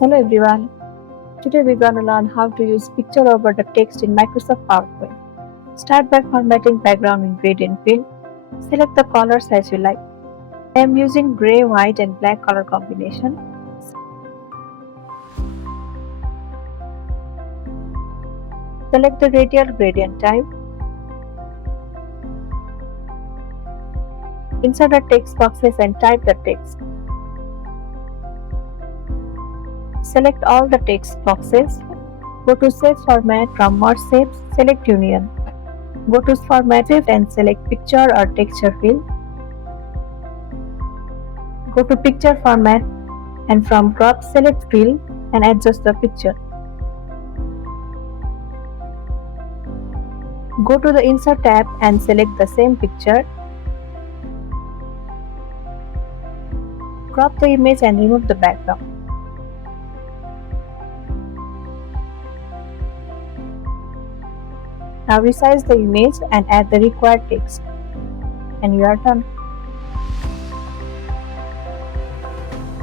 Hello everyone. Today we're going to learn how to use picture over the text in Microsoft PowerPoint. Start by formatting background in gradient field. Select the colors as you like. I am using gray, white and black color combination. Select the radial gradient type. Insert the text boxes and type the text. Select all the text boxes. Go to Save Format from Merge Shapes, select Union. Go to Format and select Picture or Texture field. Go to Picture Format and from Crop select Fill and adjust the picture. Go to the Insert tab and select the same picture. Crop the image and remove the background. Now resize the image and add the required text. And you are done.